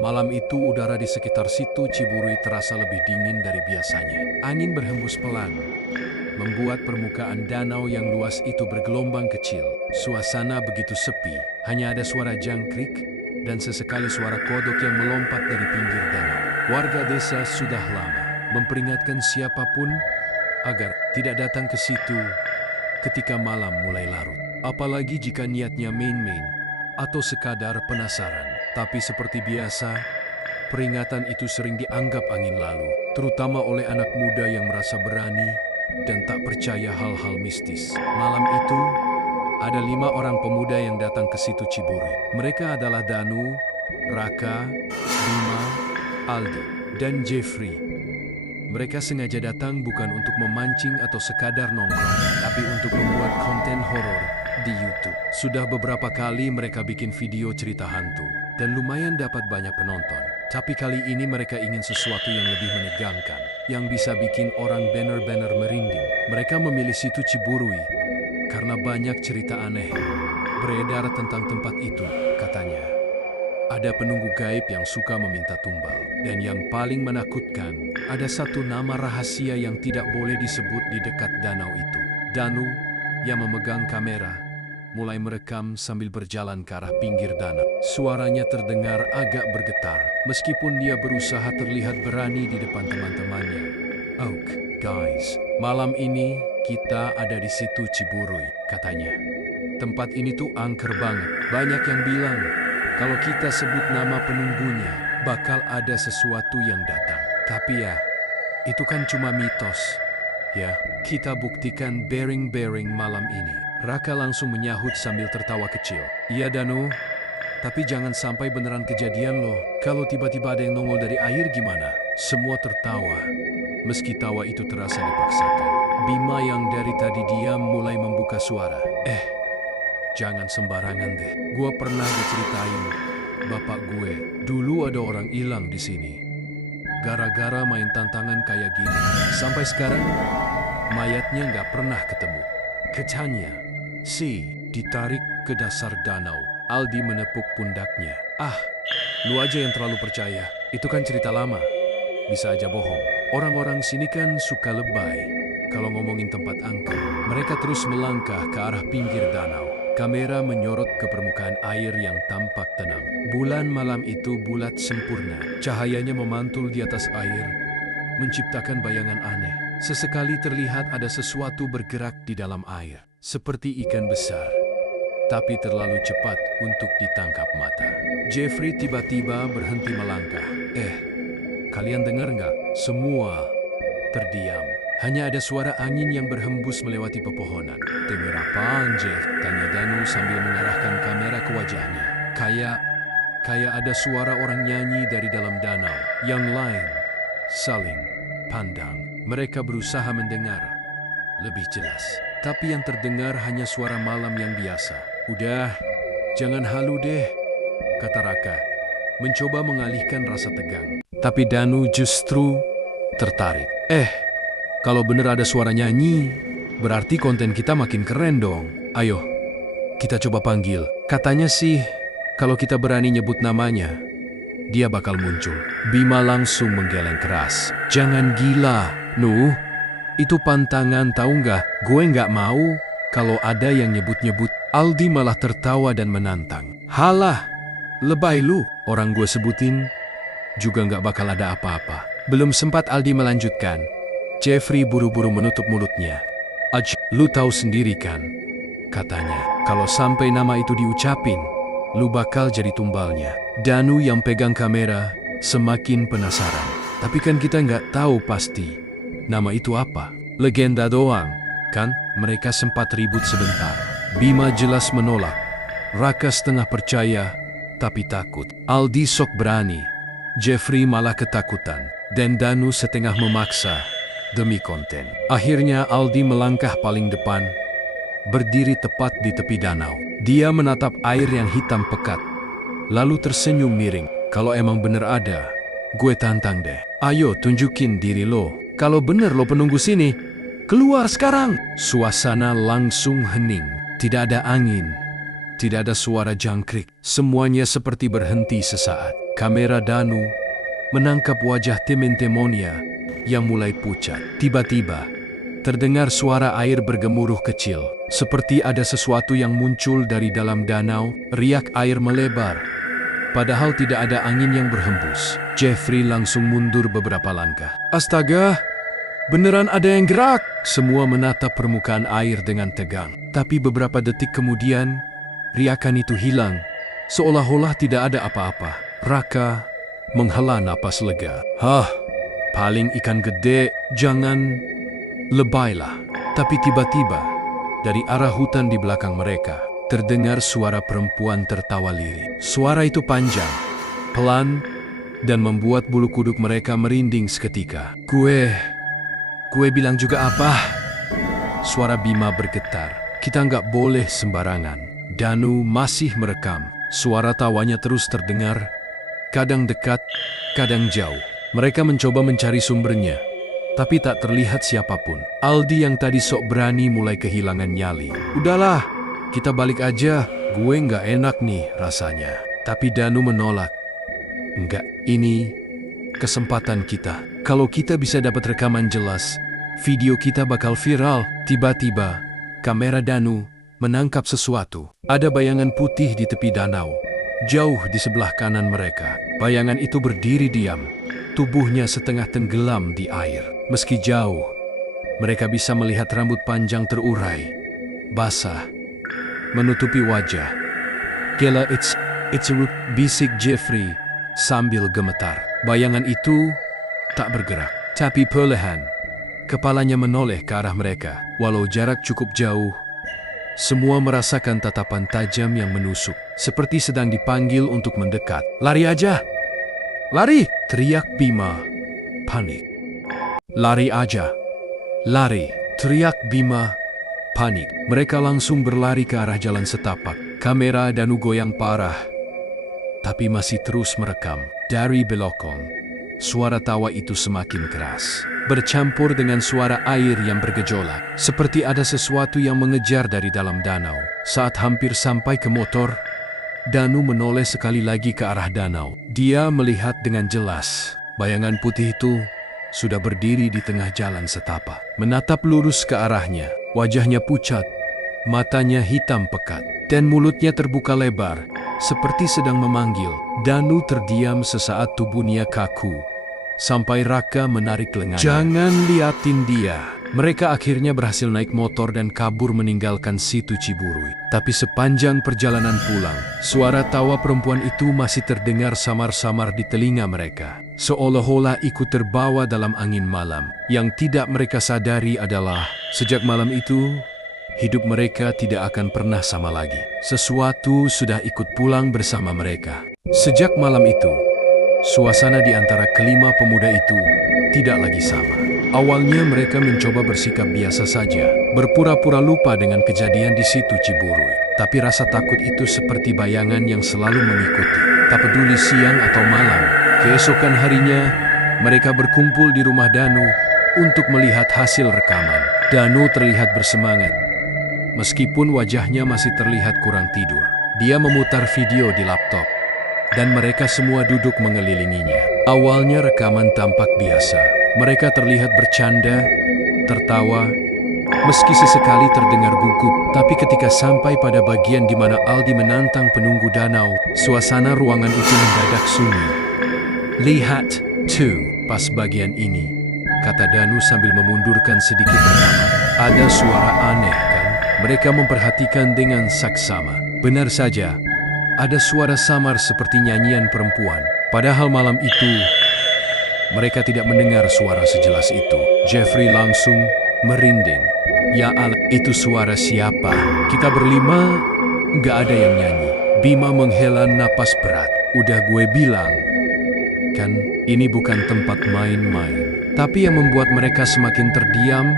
Malam itu udara di sekitar situ Ciburui terasa lebih dingin dari biasanya. Angin berhembus pelan, membuat permukaan danau yang luas itu bergelombang kecil. Suasana begitu sepi, hanya ada suara jangkrik dan sesekali suara kodok yang melompat dari pinggir danau. Warga desa sudah lama memperingatkan siapapun agar tidak datang ke situ ketika malam mulai larut. Apalagi jika niatnya main-main atau sekadar penasaran. Tapi seperti biasa, peringatan itu sering dianggap angin lalu, terutama oleh anak muda yang merasa berani dan tak percaya hal-hal mistis. Malam itu, ada 5 orang pemuda yang datang ke situ Ciburui. Mereka adalah Danu, Raka, Bima, Aldi, dan Jeffrey. Mereka sengaja datang bukan untuk memancing atau sekadar nongkrong, tapi untuk membuat konten horor di YouTube. Sudah beberapa kali mereka bikin video cerita hantu, dan lumayan dapat banyak penonton. Tapi kali ini mereka ingin sesuatu yang lebih menegangkan, yang bisa bikin orang benar-benar merinding. Mereka memilih situ Ciburui karena banyak cerita aneh beredar tentang tempat itu. Katanya, ada penunggu gaib yang suka meminta tumbal. Dan yang paling menakutkan, ada satu nama rahasia yang tidak boleh disebut di dekat danau itu. Danu, yang memegang kamera, mulai merekam sambil berjalan ke arah pinggir danau. Suaranya terdengar agak bergetar, meskipun dia berusaha terlihat berani di depan teman-temannya. "Oh, guys, malam ini kita ada di situ Ciburui," katanya. "Tempat ini tuh angker banget. Banyak yang bilang kalau kita sebut nama penunggunya, bakal ada sesuatu yang datang. Tapi ya, itu kan cuma mitos. Ya, kita buktikan bareng-bareng malam ini." Raka langsung menyahut sambil tertawa kecil. "Iya Danu, tapi jangan sampai beneran kejadian loh. Kalau tiba-tiba ada yang nongol dari air gimana?" Semua tertawa, meski tawa itu terasa dipaksakan. Bima yang dari tadi diam mulai membuka suara. Jangan sembarangan deh. Gua pernah diceritain bapak gue. Dulu ada orang hilang di sini. Gara-gara main tantangan kayak gini. Sampai sekarang, mayatnya nggak pernah ketemu. Katanya ditarik ke dasar danau. Aldi menepuk pundaknya. Lu aja yang terlalu percaya. Itu kan cerita lama. Bisa aja bohong. Orang-orang sini kan suka lebay kalau ngomongin tempat angker. Mereka terus melangkah ke arah pinggir danau. Kamera menyorot ke permukaan air yang tampak tenang. Bulan malam itu bulat sempurna. Cahayanya memantul di atas air, menciptakan bayangan aneh. Sesekali terlihat ada sesuatu bergerak di dalam air, seperti ikan besar, tapi terlalu cepat untuk ditangkap mata. Jeffrey tiba-tiba berhenti melangkah. Kalian dengar nggak? Semua terdiam. Hanya ada suara angin yang berhembus melewati pepohonan. "Dengar apaan, Jeff?" tanya Danu sambil mengarahkan kamera ke wajahnya. Kayak ada suara orang nyanyi dari dalam danau. Yang lain saling pandang. Mereka berusaha mendengar lebih jelas, tapi yang terdengar hanya suara malam yang biasa. "Udah, jangan halu deh," kata Raka, mencoba mengalihkan rasa tegang. Tapi Danu justru tertarik. Kalau bener ada suara nyanyi, berarti konten kita makin keren dong. Ayo, kita coba panggil. Katanya sih, kalau kita berani nyebut namanya, dia bakal muncul." Bima langsung menggeleng keras. "Jangan gila, Nuh. Itu pantangan tahu nggak? Gue nggak mau kalau ada yang nyebut-nyebut." Aldi malah tertawa dan menantang. "Halah, lebay lu. Orang gue sebutin juga nggak bakal ada apa-apa." Belum sempat Aldi melanjutkan, Jeffrey buru-buru menutup mulutnya. "Lu tahu sendiri kan," katanya, "kalau sampai nama itu diucapin, lu bakal jadi tumbalnya." Danu yang pegang kamera semakin penasaran. "Tapi kan kita nggak tahu pasti nama itu apa. Legenda doang, kan?" Mereka sempat ribut sebentar. Bima jelas menolak. Raka setengah percaya, tapi takut. Aldi sok berani. Jeffrey malah ketakutan. Dan Danu setengah memaksa demi konten. Akhirnya Aldi melangkah paling depan, berdiri tepat di tepi danau. Dia menatap air yang hitam pekat, lalu tersenyum miring. "Kalau emang bener ada, gue tantang deh. Ayo tunjukin diri lo. Kalau bener lo penunggu sini, keluar sekarang." Suasana langsung hening. Tidak ada angin, tidak ada suara jangkrik. Semuanya seperti berhenti sesaat. kamera Danu menangkap wajah Tementemonia yang mulai pucat. Tiba-tiba, terdengar suara air bergemuruh kecil. Seperti ada sesuatu yang muncul dari dalam danau, riak air melebar. Padahal tidak ada angin yang berhembus. Jeffrey langsung mundur beberapa langkah. Astaga, beneran ada yang gerak! Semua menatap permukaan air dengan tegang. Tapi beberapa detik kemudian, riakan itu hilang. Seolah-olah tidak ada apa-apa. Raka menghela napas lega. Paling ikan gede, jangan lebaylah. Tapi tiba-tiba, dari arah hutan di belakang mereka, terdengar suara perempuan tertawa lirih. Suara itu panjang, pelan, dan membuat bulu kuduk mereka merinding seketika. Gue bilang juga apa? Suara Bima bergetar. Kita nggak boleh sembarangan. Danu masih merekam. Suara tawanya terus terdengar, kadang dekat, kadang jauh. Mereka mencoba mencari sumbernya, tapi tak terlihat siapapun. Aldi yang tadi sok berani mulai kehilangan nyali. Udahlah, kita balik aja. Gue nggak enak nih rasanya. Tapi Danu menolak. Enggak, ini kesempatan kita. Kalau kita bisa dapat rekaman jelas, video kita bakal viral. Tiba-tiba, kamera Danu menangkap sesuatu. Ada bayangan putih di tepi danau, jauh di sebelah kanan mereka. Bayangan itu berdiri diam. Tubuhnya setengah tenggelam di air. Meski jauh, mereka bisa melihat rambut panjang terurai, basah, menutupi wajah. Gila, it's a root, bisik Jeffrey sambil gemetar. Bayangan itu tak bergerak, tapi perlahan, kepalanya menoleh ke arah mereka. Walau jarak cukup jauh, semua merasakan tatapan tajam yang menusuk, seperti sedang dipanggil untuk mendekat. Lari aja! Lari! Teriak Bima, panik. Lari aja! Lari! Teriak Bima, panik. Mereka langsung berlari ke arah jalan setapak. Kamera Danu goyang parah, tapi masih terus merekam. Dari belakang, suara tawa itu semakin keras, bercampur dengan suara air yang bergejolak. Seperti ada sesuatu yang mengejar dari dalam danau. Saat hampir sampai ke motor, Danu menoleh sekali lagi ke arah danau. Dia melihat dengan jelas. Bayangan putih itu sudah berdiri di tengah jalan setapak. Menatap lurus ke arahnya. Wajahnya pucat, matanya hitam pekat, dan mulutnya terbuka lebar, seperti sedang memanggil. Danu terdiam sesaat, tubuhnya kaku, sampai Raka menarik lengannya. Jangan liatin dia. Mereka akhirnya berhasil naik motor dan kabur meninggalkan situ Ciburui. Tapi sepanjang perjalanan pulang, suara tawa perempuan itu masih terdengar samar-samar di telinga mereka. Seolah-olah ikut terbawa dalam angin malam. Yang tidak mereka sadari adalah, sejak malam itu, hidup mereka tidak akan pernah sama lagi. Sesuatu sudah ikut pulang bersama mereka. Sejak malam itu, suasana di antara kelima pemuda itu tidak lagi sama. Awalnya mereka mencoba bersikap biasa saja, berpura-pura lupa dengan kejadian di situ Ciburui. Tapi rasa takut itu seperti bayangan yang selalu mengikuti. Tak peduli siang atau malam, keesokan harinya mereka berkumpul di rumah Danu untuk melihat hasil rekaman. Danu terlihat bersemangat, meskipun wajahnya masih terlihat kurang tidur. Dia memutar video di laptop, dan mereka semua duduk mengelilinginya. Awalnya rekaman tampak biasa. Mereka terlihat bercanda, tertawa, meski sesekali terdengar gugup. Tapi ketika sampai pada bagian di mana Aldi menantang penunggu danau, suasana ruangan itu mendadak sunyi. Lihat, tuh, pas bagian ini, kata Danu sambil memundurkan sedikit rekaman. Ada suara aneh, kan? Mereka memperhatikan dengan saksama. Benar saja, ada suara samar seperti nyanyian perempuan. Padahal malam itu, mereka tidak mendengar suara sejelas itu. Jeffrey langsung merinding. Ya Allah, itu suara siapa? Kita berlima, nggak ada yang nyanyi. Bima menghela napas berat. Udah gue bilang, kan, ini bukan tempat main-main. Tapi yang membuat mereka semakin terdiam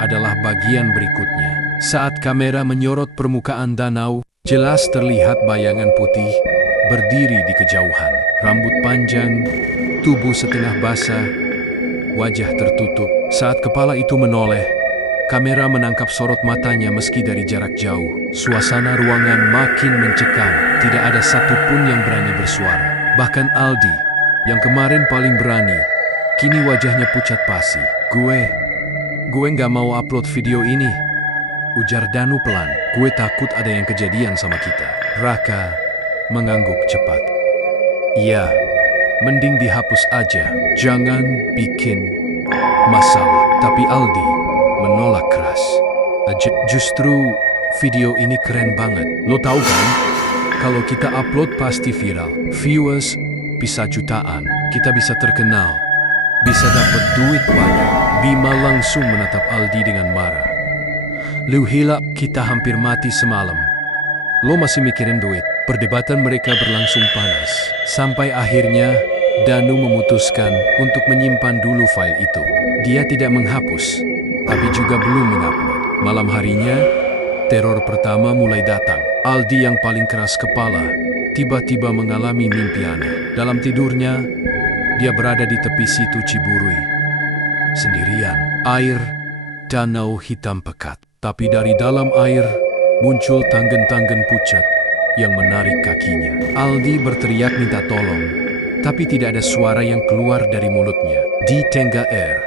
adalah bagian berikutnya. Saat kamera menyorot permukaan danau, jelas terlihat bayangan putih berdiri di kejauhan. Rambut panjang, tubuh setengah basah, wajah tertutup. Saat kepala itu menoleh, kamera menangkap sorot matanya meski dari jarak jauh. Suasana ruangan makin mencekam. Tidak ada satupun yang berani bersuara. Bahkan Aldi, yang kemarin paling berani, kini wajahnya pucat pasi. Gue nggak mau upload video ini, ujar Danu pelan. Gue takut ada yang kejadian sama kita. Raka mengangguk cepat. Iya, mending dihapus aja. Jangan bikin masalah. Tapi Aldi menolak keras. Justru video ini keren banget. Lo tahu kan? Kalau kita upload pasti viral. Viewers bisa jutaan. Kita bisa terkenal. Bisa dapat duit banyak. Bima langsung menatap Aldi dengan marah. Lu gila, kita hampir mati semalam. Lo masih mikirin duit. Perdebatan mereka berlangsung panas. Sampai akhirnya Danu memutuskan untuk menyimpan dulu file itu. Dia tidak menghapus, tapi juga belum mengupload. Malam harinya, teror pertama mulai datang. Aldi yang paling keras kepala tiba-tiba mengalami mimpi aneh. Dalam tidurnya, dia berada di tepi situ Ciburui. Sendirian, air danau hitam pekat. Tapi dari dalam air muncul tanggen-tanggen pucat yang menarik kakinya. Aldi berteriak minta tolong, tapi tidak ada suara yang keluar dari mulutnya. Di tengah air,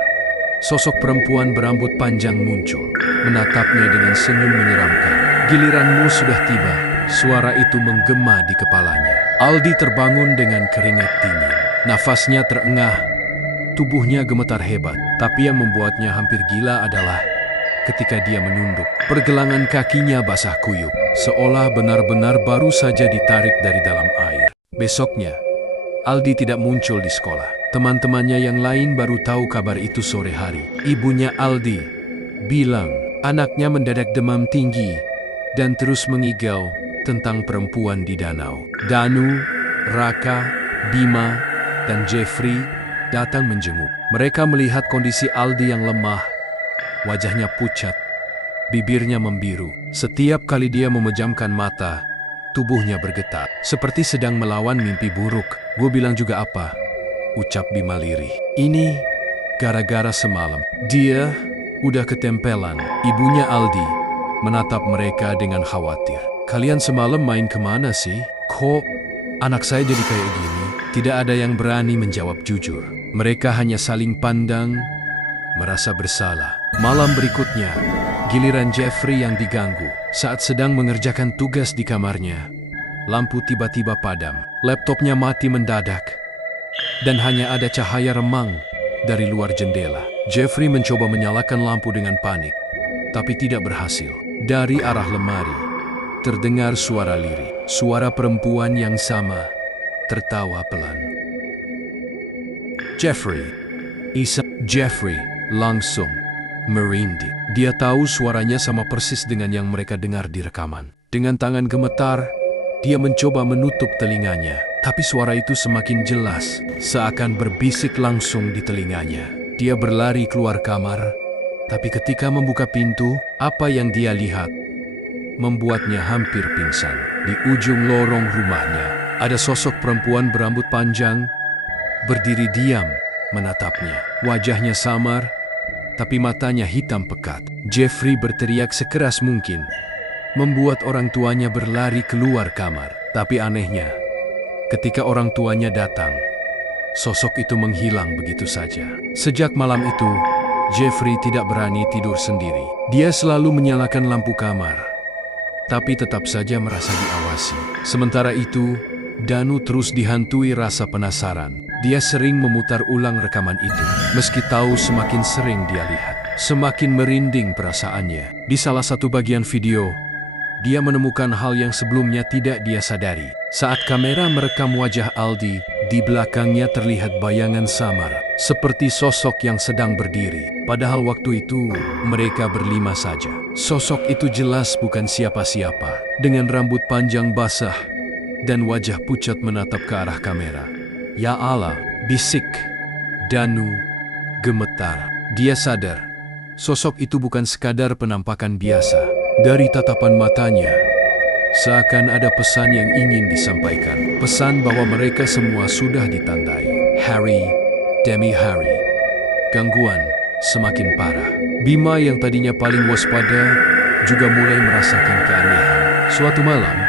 sosok perempuan berambut panjang muncul, menatapnya dengan senyum menyeramkan. Giliranmu sudah tiba, suara itu menggema di kepalanya. Aldi terbangun dengan keringat dingin. Nafasnya terengah, tubuhnya gemetar hebat. Tapi yang membuatnya hampir gila adalah ketika dia menunduk. Pergelangan kakinya basah kuyup, seolah benar-benar baru saja ditarik dari dalam air. Besoknya, Aldi tidak muncul di sekolah. Teman-temannya yang lain baru tahu kabar itu sore hari. Ibunya Aldi bilang anaknya mendadak demam tinggi dan terus mengigau tentang perempuan di danau. Danu, Raka, Bima, dan Jeffrey datang menjenguk. Mereka melihat kondisi Aldi yang lemah, wajahnya pucat, bibirnya membiru. Setiap kali dia memejamkan mata, tubuhnya bergetar, seperti sedang melawan mimpi buruk. Gue bilang juga apa? Ucap Bima lirih. Ini gara-gara semalam. Dia udah ketempelan. Ibunya Aldi menatap mereka dengan khawatir. Kalian semalam main kemana sih? Kok anak saya jadi kayak gini? Tidak ada yang berani menjawab jujur. Mereka hanya saling pandang, merasa bersalah. Malam berikutnya, giliran Jeffrey yang diganggu. Saat sedang mengerjakan tugas di kamarnya, lampu tiba-tiba padam. Laptopnya mati mendadak, dan hanya ada cahaya remang dari luar jendela. Jeffrey mencoba menyalakan lampu dengan panik, tapi tidak berhasil. Dari arah lemari, terdengar suara lirih. Suara perempuan yang sama, tertawa pelan. Jeffrey langsung merinding. Dia tahu suaranya sama persis dengan yang mereka dengar di rekaman. Dengan tangan gemetar, dia mencoba menutup telinganya. Tapi suara itu semakin jelas, seakan berbisik langsung di telinganya. Dia berlari keluar kamar, tapi ketika membuka pintu, apa yang dia lihat membuatnya hampir pingsan. Di ujung lorong rumahnya, ada sosok perempuan berambut panjang, berdiri diam menatapnya. Wajahnya samar, tapi matanya hitam pekat. Jeffrey berteriak sekeras mungkin, membuat orang tuanya berlari keluar kamar. Tapi anehnya, ketika orang tuanya datang, sosok itu menghilang begitu saja. Sejak malam itu, Jeffrey tidak berani tidur sendiri. Dia selalu menyalakan lampu kamar, tapi tetap saja merasa diawasi. Sementara itu, Danu terus dihantui rasa penasaran. Dia sering memutar ulang rekaman itu. Meski tahu semakin sering dia lihat, semakin merinding perasaannya. Di salah satu bagian video, dia menemukan hal yang sebelumnya tidak dia sadari. Saat kamera merekam wajah Aldi, di belakangnya terlihat bayangan samar, seperti sosok yang sedang berdiri. Padahal waktu itu, mereka berlima saja. Sosok itu jelas bukan siapa-siapa, dengan rambut panjang basah dan wajah pucat menatap ke arah kamera. Ya Allah, bisik Danu gemetar. Dia sadar, sosok itu bukan sekadar penampakan biasa. Dari tatapan matanya, seakan ada pesan yang ingin disampaikan. Pesan bahwa mereka semua sudah ditandai. Hari demi hari, gangguan semakin parah. Bima yang tadinya paling waspada juga mulai merasakan keanehan. Suatu malam,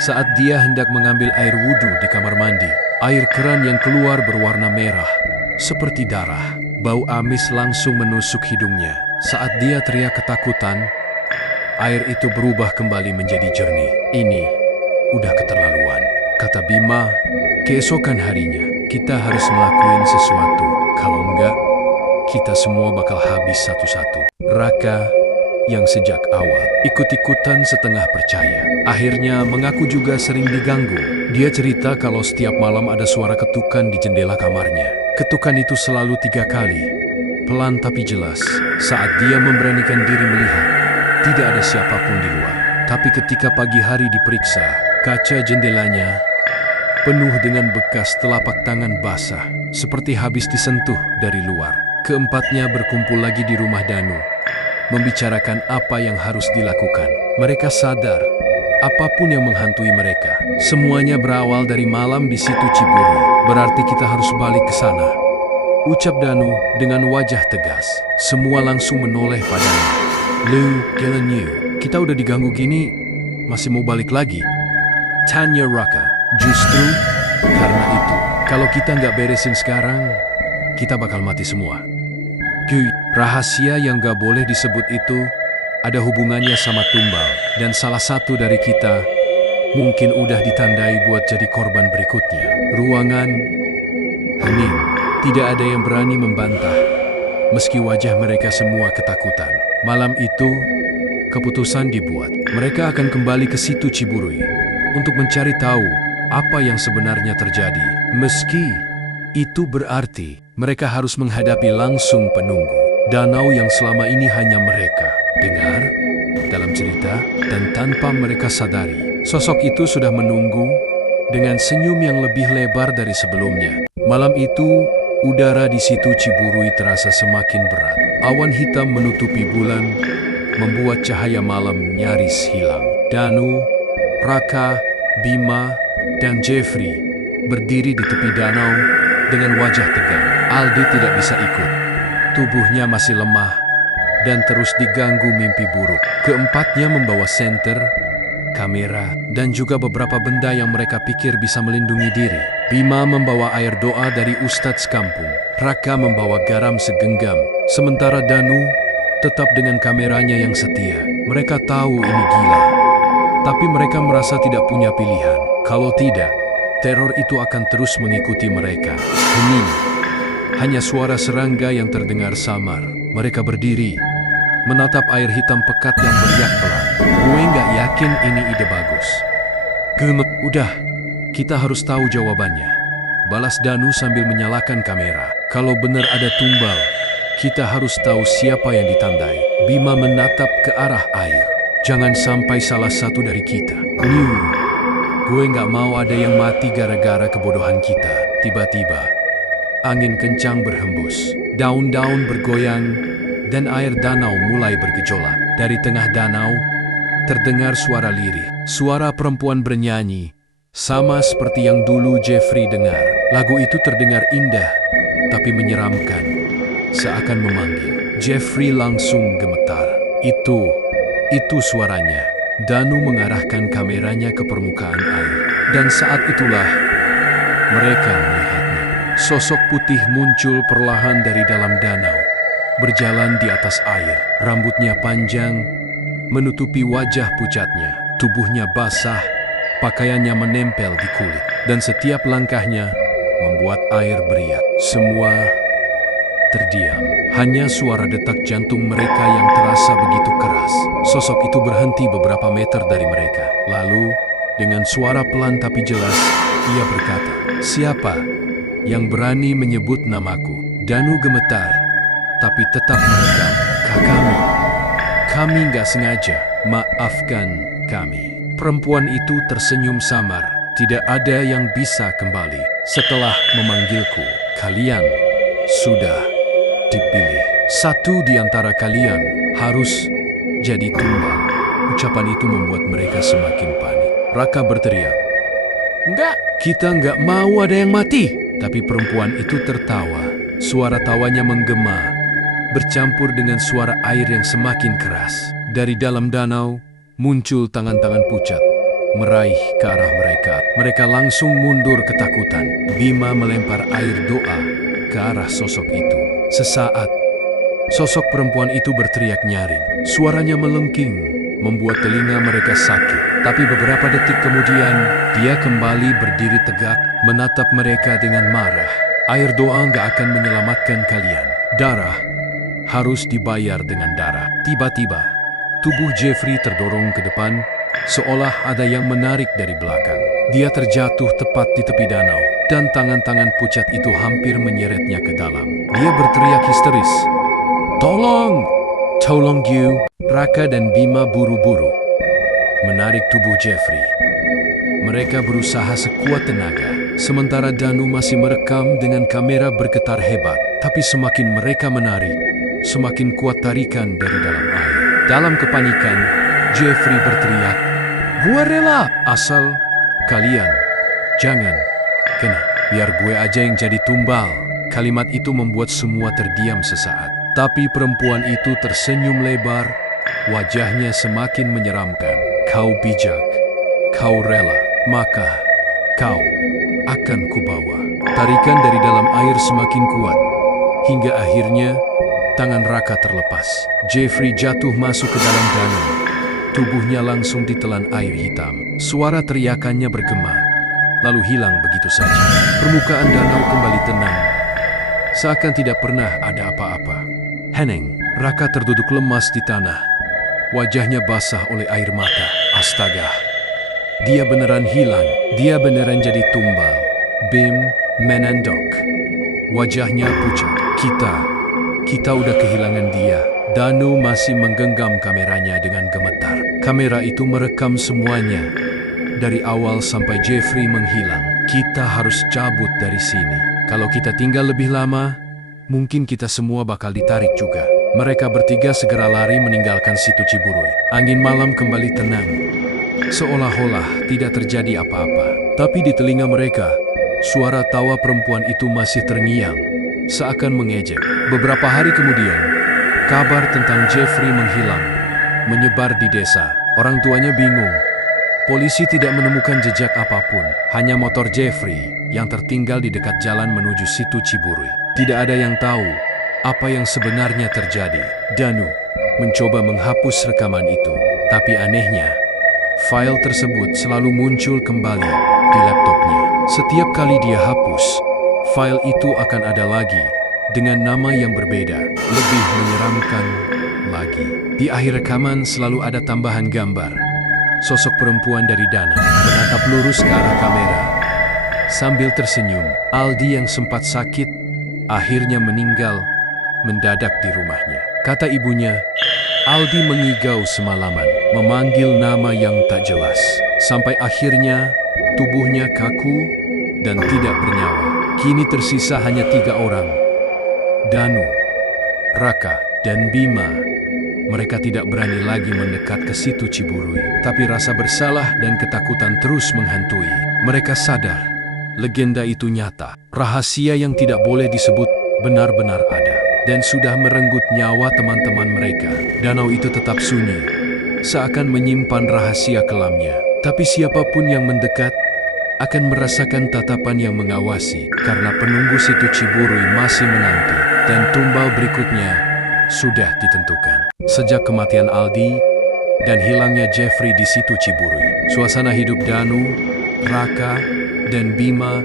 saat dia hendak mengambil air wudhu di kamar mandi, Air keran yang keluar berwarna merah, seperti darah. Bau amis langsung menusuk hidungnya. Saat dia teriak ketakutan, air itu berubah kembali menjadi jernih. Ini udah keterlaluan, kata Bima. Keesokan harinya, kita harus ngelakuin sesuatu. Kalau enggak, kita semua bakal habis satu-satu. Raka yang sejak awal ikut-ikutan setengah percaya, akhirnya mengaku juga sering diganggu. Dia cerita kalau setiap malam ada suara ketukan di jendela kamarnya. Ketukan itu selalu 3 kali, pelan tapi jelas. Saat dia memberanikan diri melihat, tidak ada siapapun di luar. Tapi ketika pagi hari diperiksa, kaca jendelanya penuh dengan bekas telapak tangan basah, seperti habis disentuh dari luar. Keempatnya berkumpul lagi di rumah Danu, membicarakan apa yang harus dilakukan. Mereka sadar, apapun yang menghantui mereka, semuanya berawal dari malam di situ Ciburui. Berarti kita harus balik ke sana, ucap Danu dengan wajah tegas. Semua langsung menoleh padanya. Lu, Gelenyu, kita udah diganggu gini, masih mau balik lagi? Tanya Raka. Justru karena itu, kalau kita nggak beresin sekarang, kita bakal mati semua. Rahasia yang gak boleh disebut itu ada hubungannya sama tumbal, dan salah satu dari kita mungkin udah ditandai buat jadi korban berikutnya. Ruangan hening, tidak ada yang berani membantah, meski wajah mereka semua ketakutan. Malam itu, keputusan dibuat. Mereka akan kembali ke situ Ciburui untuk mencari tahu apa yang sebenarnya terjadi. Meski itu berarti mereka harus menghadapi langsung penunggu danau yang selama ini hanya mereka dengar dalam cerita, dan tanpa mereka sadari, sosok itu sudah menunggu dengan senyum yang lebih lebar dari sebelumnya. Malam itu, udara di situ Ciburui terasa semakin berat. Awan hitam menutupi bulan, membuat cahaya malam nyaris hilang. Danu, Raka, Bima, dan Jeffrey berdiri di tepi danau dengan wajah tegang. Aldi tidak bisa ikut. Tubuhnya masih lemah dan terus diganggu mimpi buruk. Keempatnya membawa senter, kamera, dan juga beberapa benda yang mereka pikir bisa melindungi diri. Bima membawa air doa dari ustadz kampung. Raka membawa garam segenggam. Sementara Danu tetap dengan kameranya yang setia. Mereka tahu ini gila, tapi mereka merasa tidak punya pilihan. Kalau tidak, teror itu akan terus mengikuti mereka. Hening. Hanya suara serangga yang terdengar samar. Mereka berdiri, menatap air hitam pekat yang beriak pelan. Gue nggak yakin ini ide bagus. Udah, kita harus tahu jawabannya, balas Danu sambil menyalakan kamera. Kalau benar ada tumbal, kita harus tahu siapa yang ditandai. Bima menatap ke arah air. Jangan sampai salah satu dari kita. Gue nggak mau ada yang mati gara-gara kebodohan kita. Tiba-tiba, angin kencang berhembus, daun-daun bergoyang, dan air danau mulai bergejolak. Dari tengah danau, terdengar suara lirih. Suara perempuan bernyanyi, sama seperti yang dulu Jeffrey dengar. Lagu itu terdengar indah, tapi menyeramkan, seakan memanggil. Jeffrey langsung gemetar. Itu suaranya. Danu mengarahkan kameranya ke permukaan air. Dan saat itulah, mereka melihatnya. Sosok putih muncul perlahan dari dalam danau, berjalan di atas air. Rambutnya panjang, menutupi wajah pucatnya. Tubuhnya basah, pakaiannya menempel di kulit. Dan setiap langkahnya membuat air beriak. Semua terdiam. Hanya suara detak jantung mereka yang terasa begitu keras. Sosok itu berhenti beberapa meter dari mereka. Lalu, dengan suara pelan tapi jelas, ia berkata, "Siapa yang berani menyebut namaku?" Danu gemetar, tapi tetap meredam. Kami nggak sengaja. Maafkan kami. Perempuan itu tersenyum samar. Tidak ada yang bisa kembali setelah memanggilku. Kalian sudah dipilih. Satu di antara kalian harus jadi tumbal. Ucapan itu membuat mereka semakin panik. Raka berteriak, "Enggak, kita nggak mau ada yang mati." Tapi perempuan itu tertawa. Suara tawanya menggema, bercampur dengan suara air yang semakin keras. Dari dalam danau muncul tangan-tangan pucat. meraih ke arah mereka. Mereka langsung mundur ketakutan. Bima melempar air doa ke arah sosok itu. Sesaat, sosok perempuan itu berteriak nyaring. Suaranya melengking, membuat telinga mereka sakit. Tapi beberapa detik kemudian, dia kembali berdiri tegak, menatap mereka dengan marah. Air doa nggak akan menyelamatkan kalian. Darah harus dibayar dengan darah. Tiba-tiba, tubuh Jeffrey terdorong ke depan, seolah ada yang menarik dari belakang. Dia terjatuh tepat di tepi danau, dan tangan-tangan pucat itu hampir menyeretnya ke dalam. Dia berteriak histeris, "Tolong! Tolong you!" Raka dan Bima buru-buru menarik tubuh Jeffrey. Mereka berusaha sekuat tenaga, sementara Danu masih merekam dengan kamera bergetar hebat. Tapi semakin mereka menarik, semakin kuat tarikan dari dalam air. Dalam kepanikan, Jeffrey berteriak, "Gua rela, asal kalian jangan kena. Biar gue aja yang jadi tumbal." Kalimat itu membuat semua terdiam sesaat. Tapi perempuan itu tersenyum lebar, wajahnya semakin menyeramkan. "Kau bijak, kau rela, maka kau akan kubawa." Tarikan dari dalam air semakin kuat, hingga akhirnya tangan Raka terlepas. Jeffrey jatuh masuk ke dalam danau. Tubuhnya langsung ditelan air hitam. Suara teriakannya bergema, lalu hilang begitu saja. Permukaan danau kembali tenang, seakan tidak pernah ada apa-apa. Heneng, Raka terduduk lemas di tanah. Wajahnya basah oleh air mata. Astaga, dia beneran hilang. Dia beneran jadi tumbal. Bim menendok. Wajahnya pucat. Kita udah kehilangan dia. Danu masih menggenggam kameranya dengan gemetar. Kamera itu merekam semuanya, dari awal sampai Jeffrey menghilang. Kita harus cabut dari sini. Kalau kita tinggal lebih lama, mungkin kita semua bakal ditarik juga. Mereka bertiga segera lari meninggalkan situ Ciburuy. Angin malam kembali tenang, seolah-olah tidak terjadi apa-apa. Tapi di telinga mereka, suara tawa perempuan itu masih terngiang, seakan mengejek. Beberapa hari kemudian, kabar tentang Jeffrey menghilang menyebar di desa. Orang tuanya bingung. Polisi tidak menemukan jejak apapun, hanya motor Jeffrey yang tertinggal di dekat jalan menuju situ Ciburuy. Tidak ada yang tahu apa yang sebenarnya terjadi. Danu mencoba menghapus rekaman itu, tapi anehnya, file tersebut selalu muncul kembali di laptopnya. Setiap kali dia hapus, file itu akan ada lagi dengan nama yang berbeda, lebih menyeramkan lagi. Di akhir rekaman selalu ada tambahan gambar. Sosok perempuan dari danau menatap lurus ke arah kamera sambil tersenyum. Aldi yang sempat sakit akhirnya meninggal mendadak di rumahnya. Kata ibunya, Aldi mengigau semalaman, memanggil nama yang tak jelas, sampai akhirnya tubuhnya kaku dan tidak bernyawa. Kini tersisa hanya 3 orang, Danu, Raka, dan Bima. Mereka tidak berani lagi mendekat ke situ Ciburuy, tapi rasa bersalah dan ketakutan terus menghantui. Mereka sadar, legenda itu nyata. Rahasia yang tidak boleh disebut benar-benar ada, dan sudah merenggut nyawa teman-teman mereka. Danau itu tetap sunyi, seakan menyimpan rahasia kelamnya. Tapi siapapun yang mendekat akan merasakan tatapan yang mengawasi, karena penunggu situ Ciburuy masih menanti, dan tumbal berikutnya sudah ditentukan. Sejak kematian Aldi dan hilangnya Jeffrey di situ Ciburuy, suasana hidup Danu, Raka, dan Bima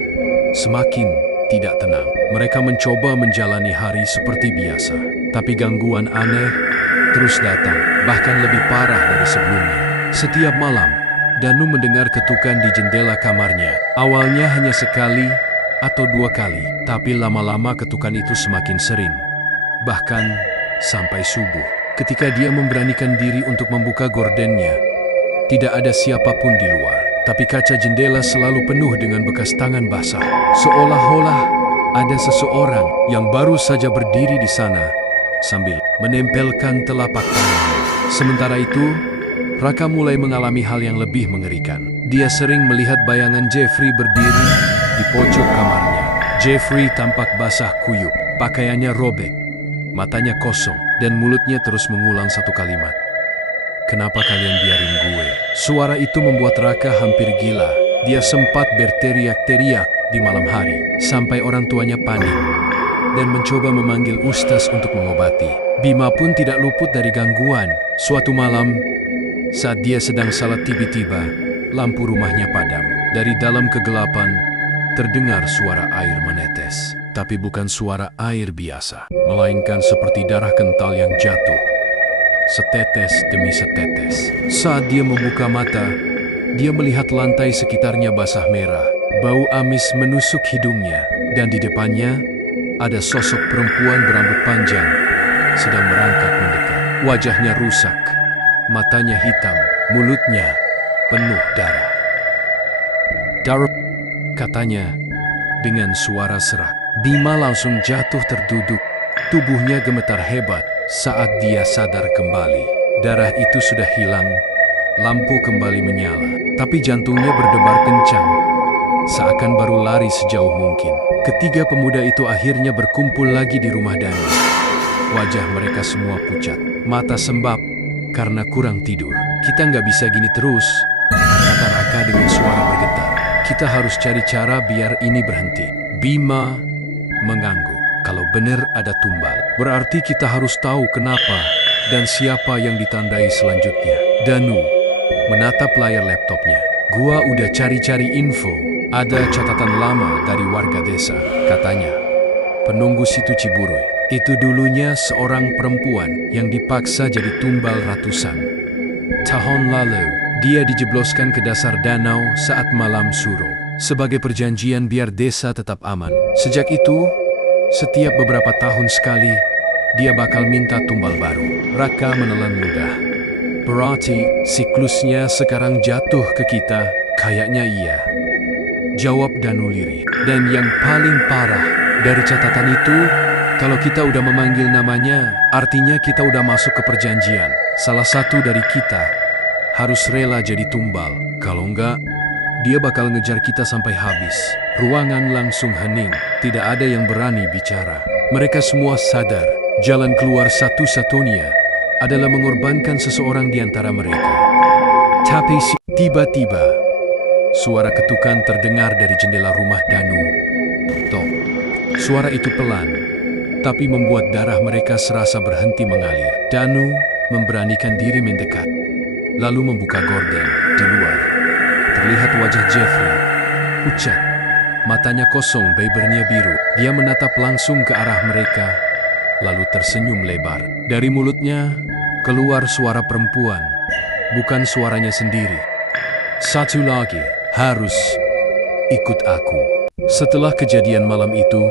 semakin tidak tenang. Mereka mencoba menjalani hari seperti biasa, tapi gangguan aneh terus datang, bahkan lebih parah dari sebelumnya. Setiap malam, Danu mendengar ketukan di jendela kamarnya. Awalnya hanya sekali atau 2 kali, tapi lama-lama ketukan itu semakin sering, bahkan sampai subuh. Ketika dia memberanikan diri untuk membuka gordennya, tidak ada siapapun di luar. Tapi kaca jendela selalu penuh dengan bekas tangan basah. Seolah-olah ada seseorang yang baru saja berdiri di sana sambil menempelkan telapak tangannya. Sementara itu, Raka mulai mengalami hal yang lebih mengerikan. Dia sering melihat bayangan Jeffrey berdiri di pojok kamarnya. Jeffrey tampak basah kuyup, pakaiannya robek, matanya kosong, dan mulutnya terus mengulang satu kalimat. Kenapa kalian biarin gue? Suara itu membuat Raka hampir gila. Dia sempat berteriak-teriak di malam hari, sampai orang tuanya panik dan mencoba memanggil ustaz untuk mengobati. Bima pun tidak luput dari gangguan. Suatu malam, saat dia sedang salat, tiba-tiba lampu rumahnya padam. Dari dalam kegelapan, terdengar suara air menetes. Tapi bukan suara air biasa, melainkan seperti darah kental yang jatuh, setetes demi setetes. Saat dia membuka mata, dia melihat lantai sekitarnya basah merah. Bau amis menusuk hidungnya, dan di depannya ada sosok perempuan berambut panjang sedang merangkak mendekat. Wajahnya rusak, matanya hitam, mulutnya penuh darah. "Darah," katanya dengan suara serak. Bima langsung jatuh terduduk. Tubuhnya gemetar hebat saat dia sadar kembali. Darah itu sudah hilang, lampu kembali menyala, tapi jantungnya berdebar kencang, seakan baru lari sejauh mungkin. Ketiga pemuda itu akhirnya berkumpul lagi di rumah Danu. Wajah mereka semua pucat, mata sembab karena kurang tidur. "Kita nggak bisa gini terus," kata Raka dengan suara bergetar. "Kita harus cari cara biar ini berhenti." Bima mengangguk. "Kalau benar ada tumbal, berarti kita harus tahu kenapa dan siapa yang ditandai selanjutnya." Danu menatap layar laptopnya. "Gua udah cari-cari info. Ada catatan lama dari warga desa," katanya. "Penunggu situ Ciburuy itu dulunya seorang perempuan yang dipaksa jadi tumbal ratusan tahun lalu. Dia dijebloskan ke dasar danau saat malam suro sebagai perjanjian biar desa tetap aman. Sejak itu, setiap beberapa tahun sekali, dia bakal minta tumbal baru." Raka menelan ludah. "Berarti siklusnya sekarang jatuh ke kita?" "Kayaknya iya," jawab Danu lirih. "Dan yang paling parah dari catatan itu, kalau kita udah memanggil namanya, artinya kita udah masuk ke perjanjian. Salah satu dari kita harus rela jadi tumbal. Kalau enggak, dia bakal ngejar kita sampai habis." Ruangan langsung hening. Tidak ada yang berani bicara. Mereka semua sadar, jalan keluar satu-satunya adalah mengorbankan seseorang di antara mereka. Tapi tiba-tiba, suara ketukan terdengar dari jendela rumah Danu. Tok. Suara itu pelan, tapi membuat darah mereka serasa berhenti mengalir. Danu memberanikan diri mendekat, lalu membuka gorden. Di luar, terlihat wajah Jeffrey, pucat, matanya kosong, bibirnya biru. Dia menatap langsung ke arah mereka, lalu tersenyum lebar. Dari mulutnya keluar suara perempuan, bukan suaranya sendiri. "Satu lagi, harus ikut aku." Setelah kejadian malam itu,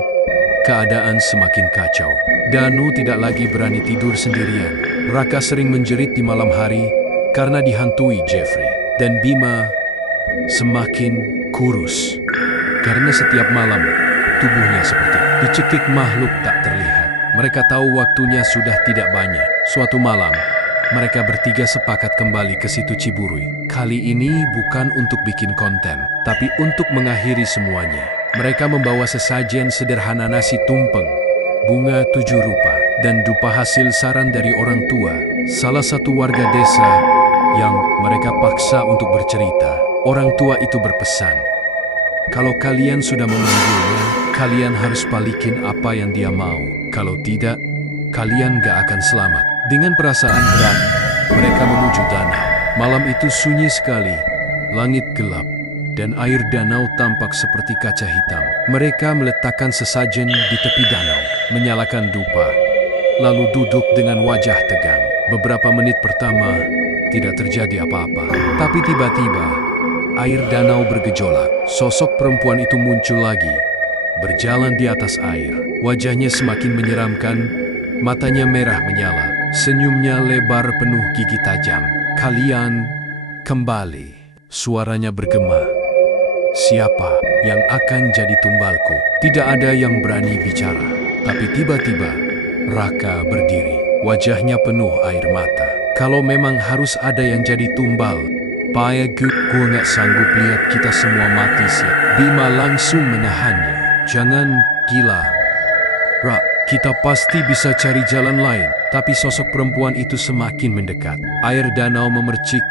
keadaan semakin kacau. Danu tidak lagi berani tidur sendirian. Raka sering menjerit di malam hari karena dihantui Jeffrey. Dan Bima semakin kurus karena setiap malam tubuhnya seperti dicekik makhluk tak terlihat. Mereka tahu waktunya sudah tidak banyak. Suatu malam, mereka bertiga sepakat kembali ke situ Ciburuy. Kali ini bukan untuk bikin konten, tapi untuk mengakhiri semuanya. Mereka membawa sesajen sederhana nasi tumpeng, bunga 7 rupa, dan dupa hasil saran dari orang tua, salah satu warga desa yang mereka paksa untuk bercerita. Orang tua itu berpesan, "Kalau kalian sudah memanggilnya, kalian harus balikin apa yang dia mau. Kalau tidak, kalian gak akan selamat." Dengan perasaan berat, mereka menuju danau. Malam itu sunyi sekali, langit gelap, dan air danau tampak seperti kaca hitam. Mereka meletakkan sesajen di tepi danau, menyalakan dupa, lalu duduk dengan wajah tegang. Beberapa menit pertama, tidak terjadi apa-apa. Tapi tiba-tiba, air danau bergejolak. Sosok perempuan itu muncul lagi, berjalan di atas air. Wajahnya semakin menyeramkan, matanya merah menyala, senyumnya lebar penuh gigi tajam. "Kalian kembali," suaranya bergema. "Siapa yang akan jadi tumbalku?" Tidak ada yang berani bicara. Tapi tiba-tiba, Raka berdiri. Wajahnya penuh air mata. "Kalau memang harus ada yang jadi tumbal, gue gak sanggup lihat kita semua mati sih." Bima langsung menahannya. "Jangan gila, Rak. Kita pasti bisa cari jalan lain. Tapi sosok perempuan itu semakin mendekat. Air danau memercik.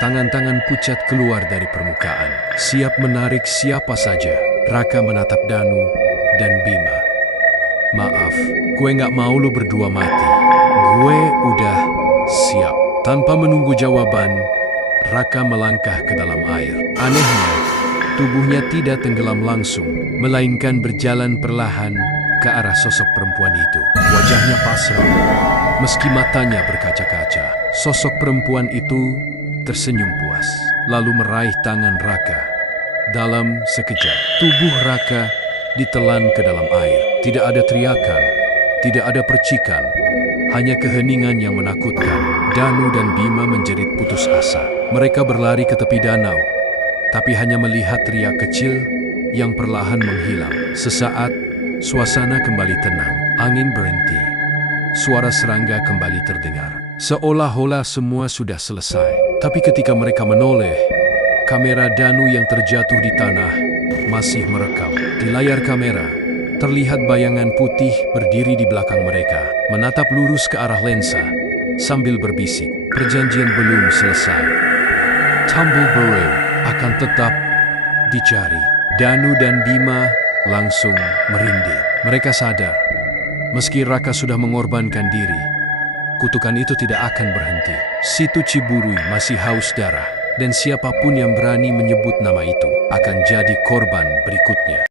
Tangan-tangan pucat keluar dari permukaan. Siap menarik siapa saja. Raka menatap Danu dan Bima. Maaf, gue gak mau lu berdua mati. Gue udah siap. Tanpa menunggu jawaban, Raka melangkah ke dalam air. Anehnya, tubuhnya tidak tenggelam langsung, melainkan berjalan perlahan ke arah sosok perempuan itu. Wajahnya pasrah, meski matanya berkaca-kaca. Sosok perempuan itu tersenyum puas, lalu meraih tangan Raka. Dalam sekejap, tubuh Raka ditelan ke dalam air. Tidak ada teriakan, tidak ada percikan, hanya keheningan yang menakutkan. Danu dan Bima menjerit putus asa. Mereka berlari ke tepi danau, tapi hanya melihat riak kecil yang perlahan menghilang. Sesaat, suasana kembali tenang. Angin berhenti. Suara serangga kembali terdengar. Seolah-olah semua sudah selesai. Tapi ketika mereka menoleh, kamera Danu yang terjatuh di tanah masih merekam. Di layar kamera, terlihat bayangan putih berdiri di belakang mereka, menatap lurus ke arah lensa, sambil berbisik, perjanjian belum selesai. Tumble Burrow akan tetap dicari. Danu dan Bima langsung merinding. Mereka sadar, meski Raka sudah mengorbankan diri, kutukan itu tidak akan berhenti. Situ Ciburui masih haus darah, dan siapapun yang berani menyebut nama itu akan jadi korban berikutnya.